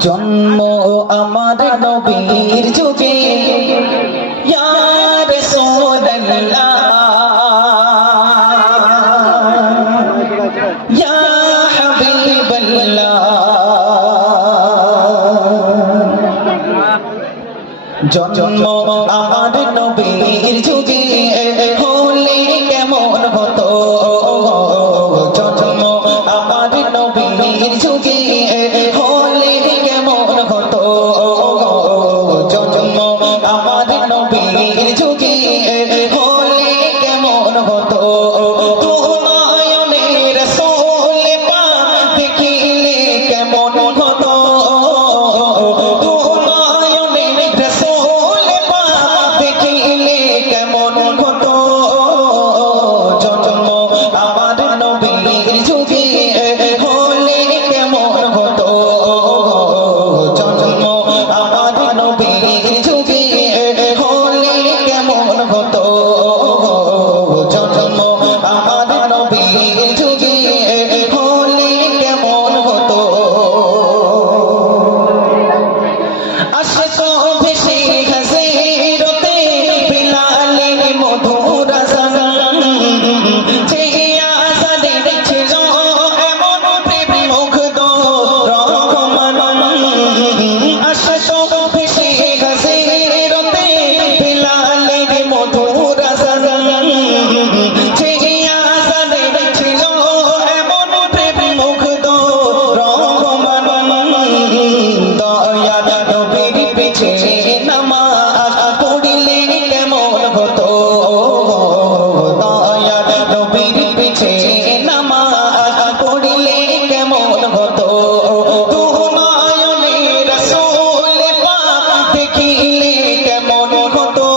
জন্ম আমার নবীর যুগে ইয়া রাসূলুল্লাহ ইয়া হাবিবাল্লাহ জন্ম আমার নবীর যুগে হলে কেমন হতো জন্ম আমার নবীর যুগে হলে কেমন হতো জন্ম আমার নবীর যুগে হলে কেমন হতো তোমায়নের রাসূল পাক দেখিলে কেমন হতো তোমায়নের রাসূল পাক দেখিলে কেমন হতো জন্ম আমার নবীর যুগে হলে কেমন হতো জন্ম আমার নবীর যুগে হলে কেমন হতো জন্ম আমার নবীর যুগে হলে কেমন হতো আশিক ভেসে হাজিরতে বিলালের মধুর আযান চেয়ে আসাদে ছিল এমন প্রেম মুগ্ধ রহমান আশিক ভেসে হাজিরতে বিলালের মধুর আযান চেয়ে আসাদে ছিল এমন প্রেম মুগ্ধ রহমান দয়া নবীর পিছে নামাজ পড়িলে কেমন হতো দয়া নবীর পিছে নামাজ পড়িলে কেমন হতো তোমায়নের রাসূল পাক দেখিলে কেমন হতো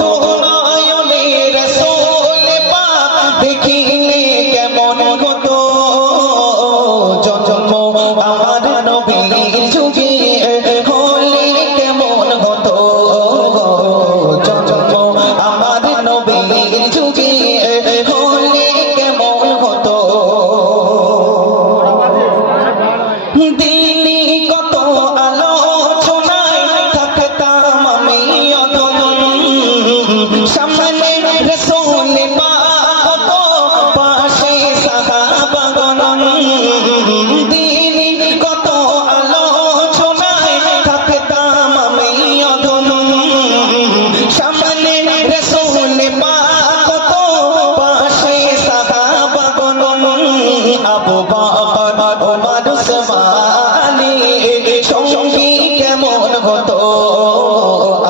তোমায়নের রাসূল পাক দেখিলে কেমন হতো জন্ম আমার নবীর যুগে হলে কেমন হতো জন্ম আমার নবীর যুগে হলে কেমন হতো দিনে কত আলোচনায় থাকতাম আমি অধম সামনে রাসূল পাক হতো পাশে সাহাবাগণ দিনে কত আলোচনায় থাকতাম আমি অধম সামনে রাসূল পাক হতো পাশে সাহাবাগণ আবু বকর ওমর উসমান সঙ্গী কেমন হতো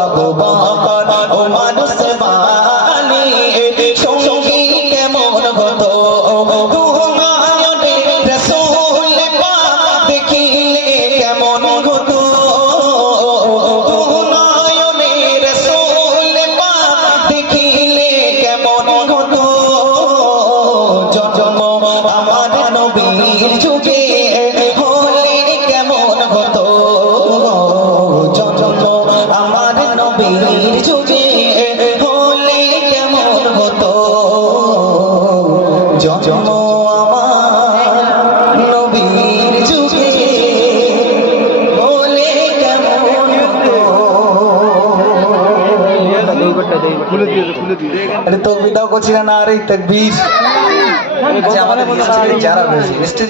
আবু বকর ওমর উসমান সঙ্গী কেমন হতো তোমায়নের রাসূল পাক দেখিলে কেমন হতো তোমায়নের রাসূল পাক দেখিলে কেমন হতো জন্ম আমার নবীর যুগে হলে কেমন হতো জন্ম আমার নবীর যুগে হলে কেমন হতো জন্ম আমার নবীর যুগে হলে কেমন হতো আরে তো বিটাও করছি না আরে তাকবীর আমাদের যারা রয়েছে